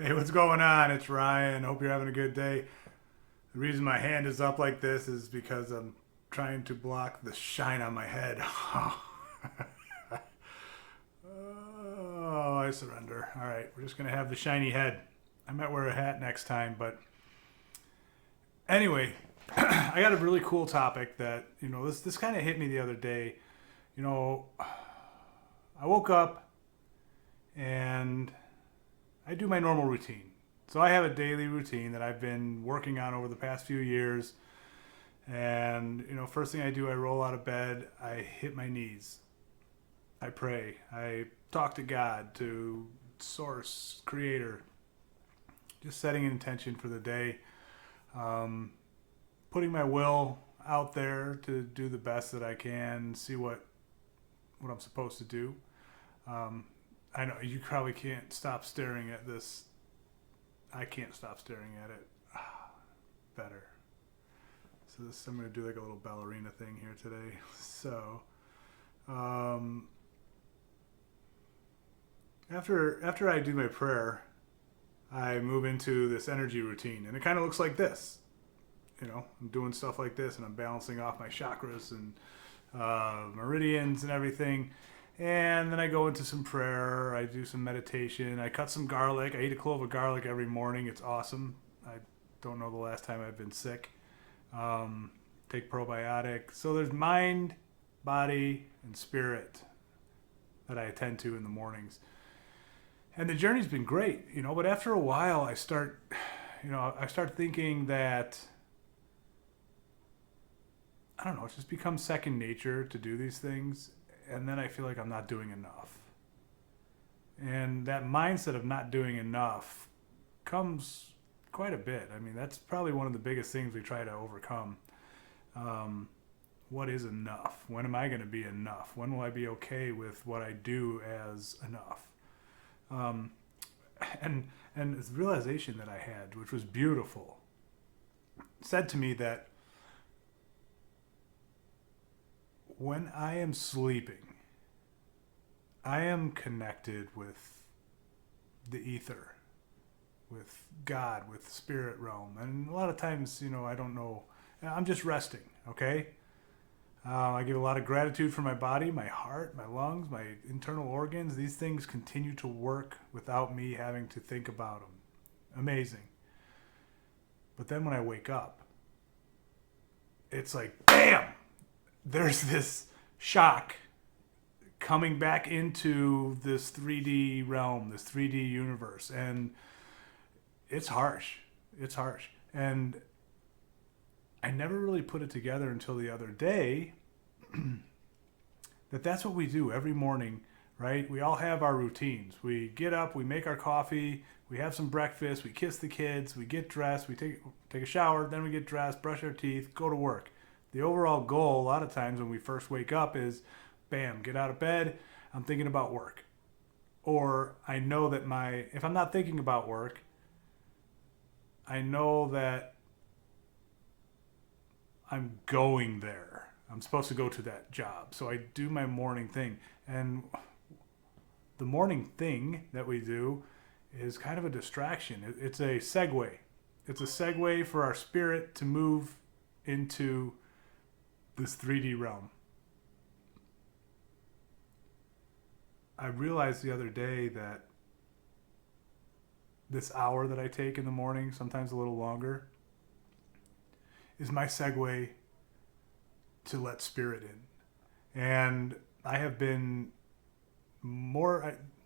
Hey, what's going on? It's Ryan. Hope you're having a good day. The reason my hand is up like this is because I'm trying to block the shine on my head. Oh, I surrender. All right, we're just going to have the shiny head. I might wear a hat next time, but anyway, I got a really cool topic that, this kind of hit me the other day. You know, I woke up and I do my normal routine. So I have a daily routine that I've been working on over the past few years. And, first thing I do, I roll out of bed, I hit my knees, I pray, I talk to God, to Source, Creator, just setting an intention for the day, um, putting my will out there to do the best that I can, see what I'm supposed to do. Um, I know you probably can't stop staring at this. I can't stop staring at it. Better. So this, I'm going to do like a little ballerina thing here today. So um, after I do my prayer, I move into this energy routine, and it kind of looks like this. I'm doing stuff like this, and I'm balancing off my chakras and meridians and everything. And then I go into some prayer. I do some meditation. I cut some garlic. I eat a clove of garlic every morning. It's awesome. I don't know the last time I've been sick. Um, Take probiotic. So there's mind, body, and spirit that I attend to in the mornings. And the journey's been great, but after a while I start thinking that, I don't know, it's just become second nature to do these things. And then I feel like I'm not doing enough. And that mindset of not doing enough comes quite a bit. I mean, that's probably one of the biggest things we try to overcome. Um, what is enough? When am I going to be enough? When will I be okay with what I do as enough? Um, and and this realization that I had, which was beautiful, said to me that when I am sleeping, I am connected with the ether, with God, with spirit realm. And a lot of times, I don't know. I'm just resting, okay? I give a lot of gratitude for my body, my heart, my lungs, my internal organs. These things continue to work without me having to think about them. Amazing. But then when I wake up, it's like, bam! There's this shock coming back into this 3D realm, this 3D universe. And it's harsh. It's harsh. And I never really put it together until the other day that that's what we do every morning, right? We all have our routines. We get up, we make our coffee, we have some breakfast, we kiss the kids, we get dressed, we take a shower, then we get dressed, brush our teeth, go to work. The overall goal, a lot of times when we first wake up, is bam, get out of bed, I'm thinking about work. Or I know that if I'm not thinking about work, I know that I'm going there. I'm supposed to go to that job. So I do my morning thing. And the morning thing that we do is kind of a distraction. It's a segue. It's a segue for our spirit to move into this 3D realm. I realized the other day that this hour that I take in the morning, sometimes a little longer, is my segue to let spirit in. And I have been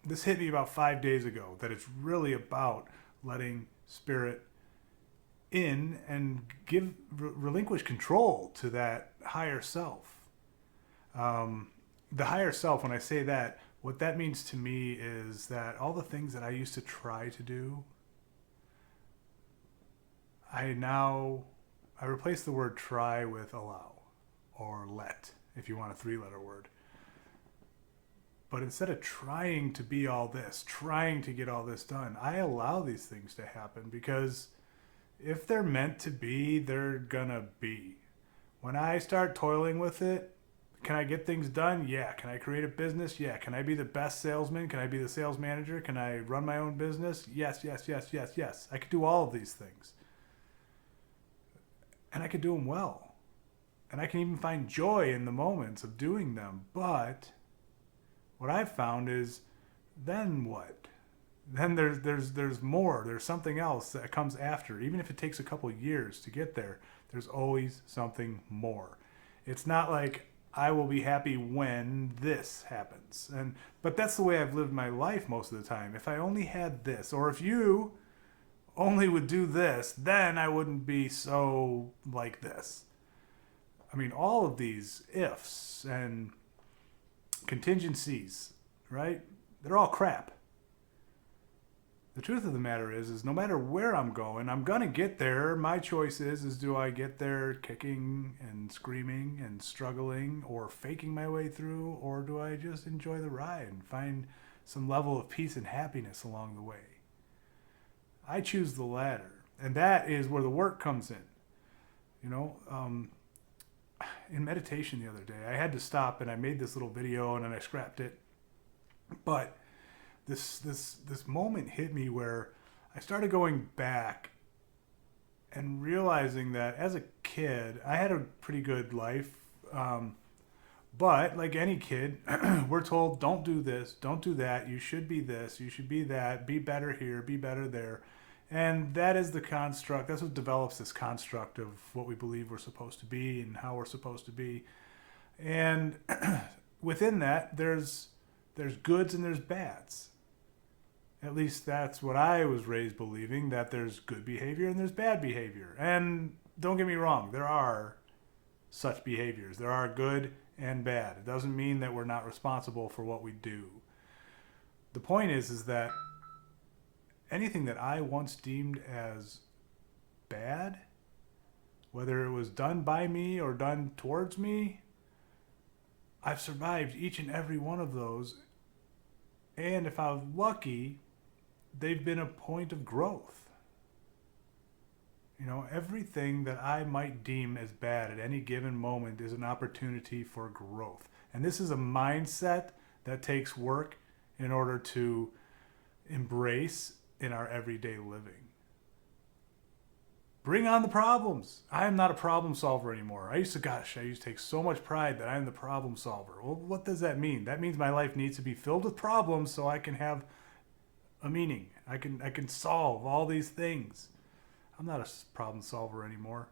this hit me about 5 days ago, that it's really about letting spirit in and relinquish control to that higher self. The higher self, when I say that, what that means to me is that all the things that I used to try to do, I replace the word try with allow, or let, if you want a 3-letter word. But instead of trying to be all this, trying to get all this done, I allow these things to happen, because if they're meant to be, they're gonna be. When I start toiling with it, can I get things done? Yeah. Can I create a business? Yeah. Can I be the best salesman? Can I be the sales manager? Can I run my own business? Yes, yes, yes, yes, yes. I could do all of these things. And I could do them well. And I can even find joy in the moments of doing them. But what I've found is, then what? Then there's more. There's something else that comes after. Even if it takes a couple of years to get there, there's always something more. It's not like I will be happy when this happens. But that's the way I've lived my life most of the time. If I only had this, or if you only would do this, then I wouldn't be so like this. I mean, all of these ifs and contingencies, right? They're all crap. The truth of the matter is no matter where I'm going to get there. My choice is do I get there kicking and screaming and struggling or faking my way through, or do I just enjoy the ride and find some level of peace and happiness along the way? I choose the latter, and that is where the work comes in. You know, in meditation the other day, I had to stop and I made this little video and then I scrapped it. But this moment hit me where I started going back and realizing that as a kid, I had a pretty good life. But like any kid, we're told, don't do this, don't do that. You should be this, you should be that, be better here, be better there. And that is the construct. That's what develops this construct of what we believe we're supposed to be and how we're supposed to be. And within that, there's goods and there's bads. At least that's what I was raised believing, that there's good behavior and there's bad behavior. And don't get me wrong, there are such behaviors. There are good and bad. It doesn't mean that we're not responsible for what we do. The point is that anything that I once deemed as bad, whether it was done by me or done towards me, I've survived each and every one of those. And if I was lucky, they've been a point of growth. You know, everything that I might deem as bad at any given moment is an opportunity for growth. And this is a mindset that takes work in order to embrace in our everyday living. Bring on the problems. I am not a problem solver anymore. I used to take so much pride that I'm the problem solver. Well, what does that mean? That means my life needs to be filled with problems so I can have a meaning. I can solve all these things. I'm not a problem solver anymore.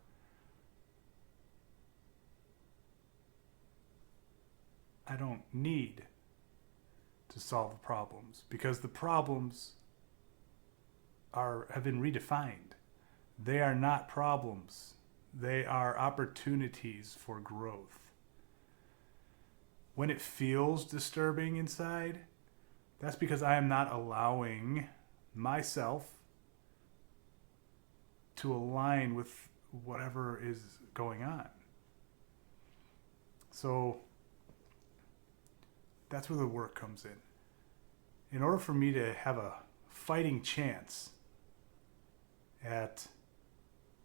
I don't need to solve the problems because the problems have been redefined. They are not problems. They are opportunities for growth. When it feels disturbing inside, that's because I am not allowing myself to align with whatever is going on. So that's where the work comes in. In order for me to have a fighting chance at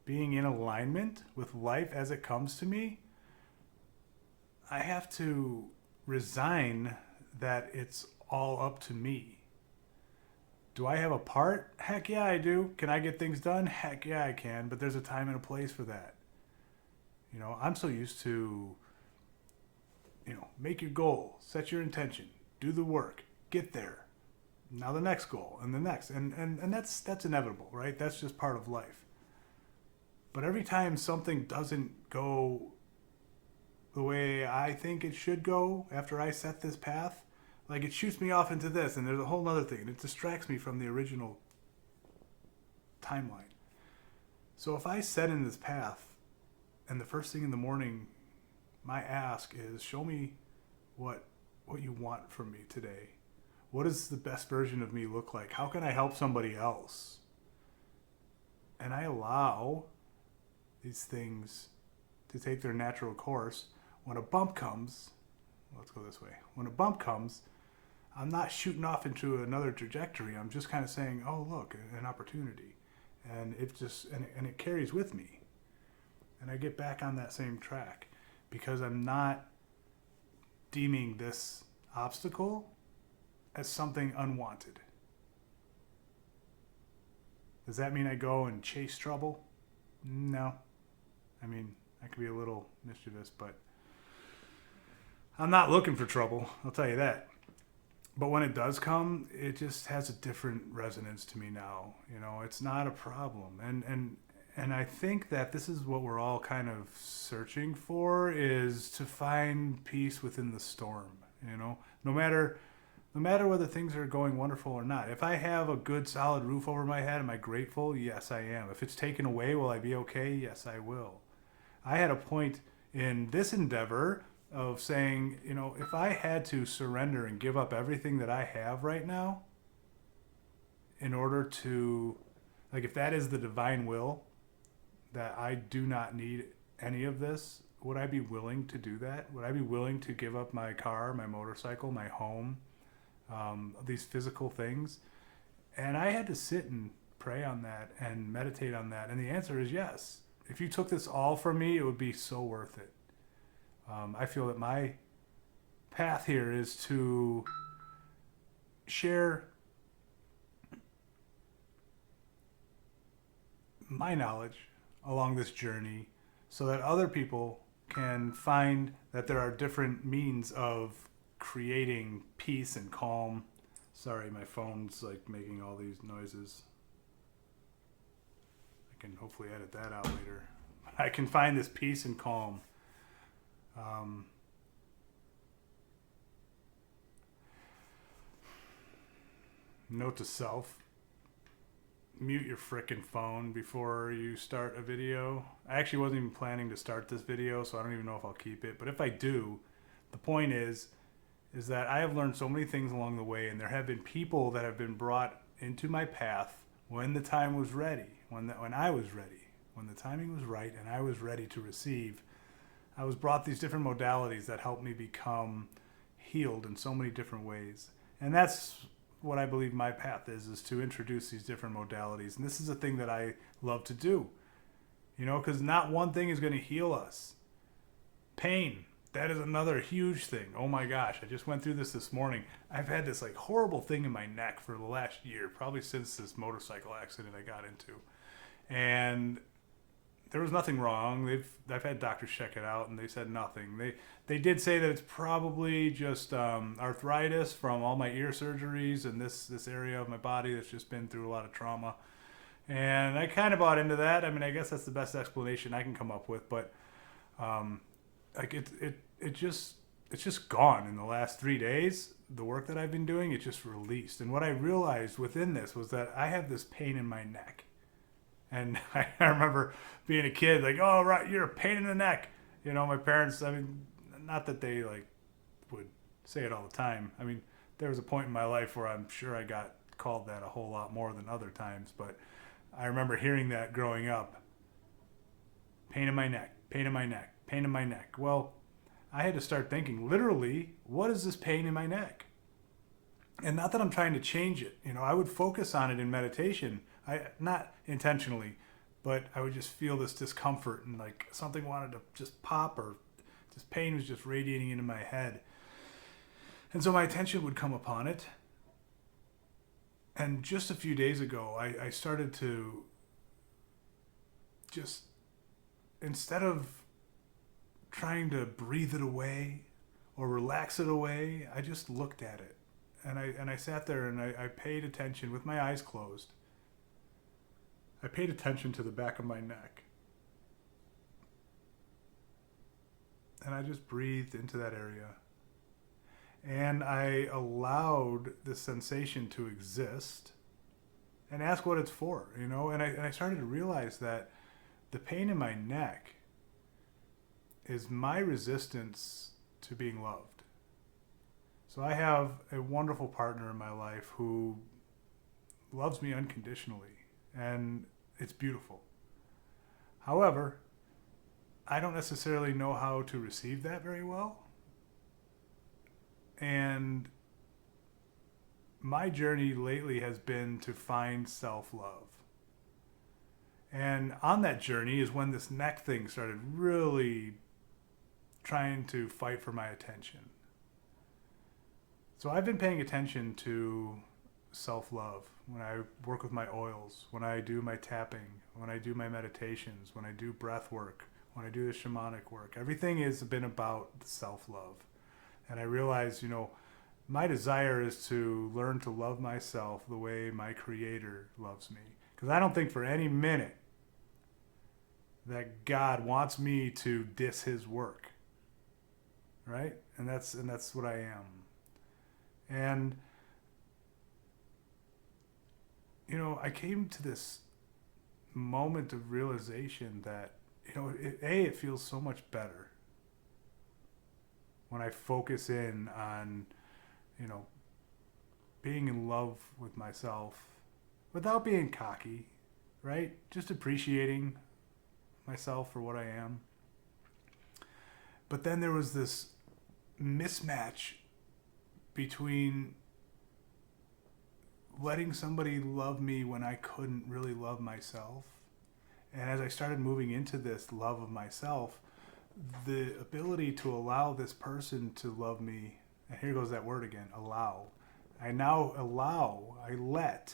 being in alignment with life as it comes to me, I have to resign that it's all up to me. Do I have a part? Heck yeah, I do. Can I get things done? Heck yeah, I can. But there's a time and a place for that. You know, I'm so used to, make your goal, set your intention, do the work, get there. Now the next goal and the next. And that's inevitable, right? That's just part of life. But every time something doesn't go the way I think it should go after I set this path, like it shoots me off into this, and there's a whole other thing, and it distracts me from the original timeline. So if I set in this path, and the first thing in the morning, my ask is, show me what you want from me today. What does the best version of me look like? How can I help somebody else? And I allow these things to take their natural course. When a bump comes, let's go this way. When a bump comes, I'm not shooting off into another trajectory. I'm just kind of saying, oh, look, an opportunity. And it carries with me. And I get back on that same track because I'm not deeming this obstacle as something unwanted. Does that mean I go and chase trouble? No. I mean, I could be a little mischievous, but I'm not looking for trouble, I'll tell you that. But when it does come, it just has a different resonance to me now. You know, it's not a problem. And I think that this is what we're all kind of searching for, is to find peace within the storm, you know? No matter whether things are going wonderful or not. If I have a good solid roof over my head, am I grateful? Yes, I am. If it's taken away, will I be okay? Yes, I will. I had a point in this endeavor of saying, you know, if I had to surrender and give up everything that I have right now in order to, like, if that is the divine will, that I do not need any of this, would I be willing to do that? Would I be willing to give up my car, my motorcycle, my home, these physical things? And I had to sit and pray on that and meditate on that. And the answer is yes. If you took this all from me, it would be so worth it. I feel that my path here is to share my knowledge along this journey so that other people can find that there are different means of creating peace and calm. Sorry, my phone's like making all these noises. I can hopefully edit that out later. I can find this peace and calm. Note to self: mute your frickin' phone before you start a video. I actually wasn't even planning to start this video, so I don't even know if I'll keep it. But if I do, the point is that I have learned so many things along the way, and there have been people that have been brought into my path when the time was ready, when I was ready, when the timing was right and I was ready to receive. I was brought these different modalities that helped me become healed in so many different ways. And that's what I believe my path is to introduce these different modalities. And this is a thing that I love to do, you know, because not one thing is going to heal us. Pain, that is another huge thing. Oh my gosh, I just went through this morning. I've had this like horrible thing in my neck for the last year, probably since this motorcycle accident I got into. And there was nothing wrong. I've had doctors check it out, and they said nothing. They did say that it's probably just arthritis from all my ear surgeries and this area of my body that's just been through a lot of trauma. And I kind of bought into that. I mean, I guess that's the best explanation I can come up with. But like it's just gone in the last 3 days. The work that I've been doing, it just released. And what I realized within this was that I have this pain in my neck. And I remember being a kid, like, oh, right, you're a pain in the neck. You know, my parents, I mean, not that they, like, would say it all the time. I mean, there was a point in my life where I'm sure I got called that a whole lot more than other times. But I remember hearing that growing up. Pain in my neck, pain in my neck, pain in my neck. Well, I had to start thinking, literally, what is this pain in my neck? And not that I'm trying to change it. You know, I would focus on it in meditation. Not intentionally, but I would just feel this discomfort and like something wanted to just pop, or this pain was just radiating into my head. And so my attention would come upon it. And just a few days ago, I started to just, instead of trying to breathe it away or relax it away, I just looked at it. And I sat there and I paid attention with my eyes closed. I paid attention to the back of my neck. And I just breathed into that area. And I allowed the sensation to exist and ask what it's for, you know? And I started to realize that the pain in my neck is my resistance to being loved. So I have a wonderful partner in my life who loves me unconditionally. And it's beautiful. However, I don't necessarily know how to receive that very well. And my journey lately has been to find self-love. And on that journey is when this neck thing started really trying to fight for my attention. So I've been paying attention to self-love when I work with my oils, when I do my tapping, when I do my meditations, when I do breath work, when I do the shamanic work. Everything has been about self-love. And I realize, my desire is to learn to love myself the way my creator loves me. Because I don't think for any minute that God wants me to diss his work. Right? And that's what I am. And I came to this moment of realization that it feels so much better when I focus in on being in love with myself without being cocky, right? Just appreciating myself for what I am. But then there was this mismatch between letting somebody love me when I couldn't really love myself. And as I started moving into this love of myself, the ability to allow this person to love me, and here goes that word again, allow. I let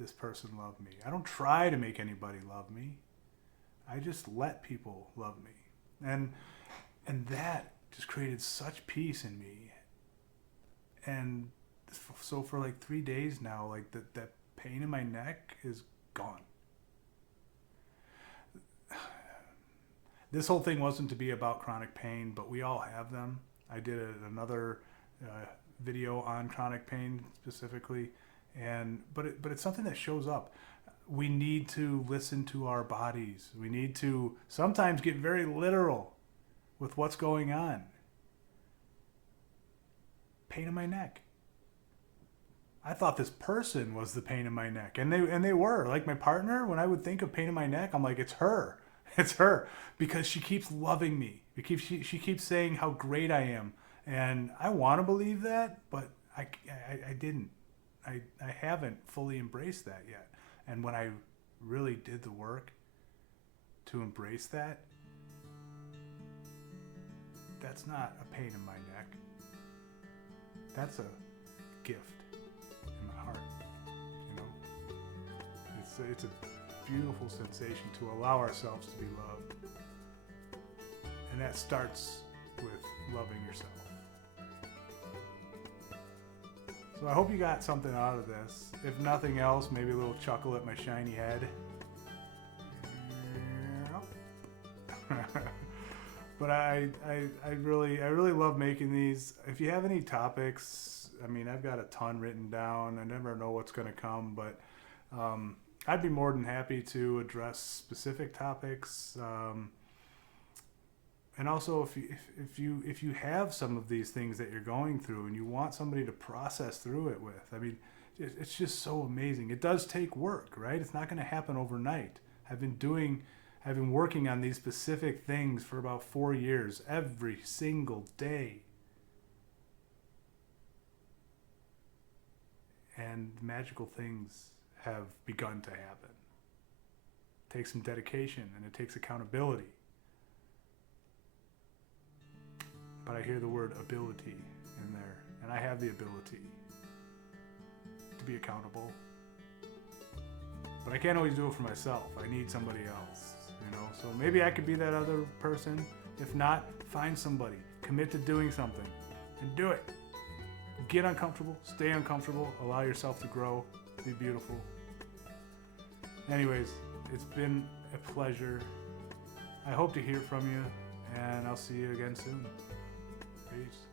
this person love me. I don't try to make anybody love me. I just let people love me. And that just created such peace in me. And so for like 3 days now, like that pain in my neck is gone. This whole thing wasn't to be about chronic pain, but we all have them. I did another video on chronic pain specifically, but it's something that shows up. We need to listen to our bodies. We need to sometimes get very literal with what's going on. Pain in my neck. I thought this person was the pain in my neck, and they were. Like my partner, when I would think of pain in my neck, I'm like, it's her. It's her, because she keeps loving me. She keeps saying how great I am, and I want to believe that, but I didn't. I haven't fully embraced that yet. And when I really did the work to embrace that, that's not a pain in my neck. That's a gift in my heart. It's a beautiful sensation to allow ourselves to be loved. And that starts with loving yourself. So I hope you got something out of this. If nothing else, maybe a little chuckle at my shiny head. But I really love making these. If you have any topics, I've got a ton written down. I never know what's going to come, but I'd be more than happy to address specific topics. And also, if you have some of these things that you're going through and you want somebody to process through it with, it's just so amazing. It does take work, right? It's not going to happen overnight. I've been working on these specific things for about 4 years, every single day. And magical things have begun to happen. It takes some dedication and it takes accountability. But I hear the word ability in there, and I have the ability to be accountable. But I can't always do it for myself. I need somebody else, So maybe I could be that other person. If not, find somebody. Commit to doing something and do it. Get uncomfortable, stay uncomfortable, allow yourself to grow, be beautiful. Anyways, it's been a pleasure. I hope to hear from you, and I'll see you again soon. Peace.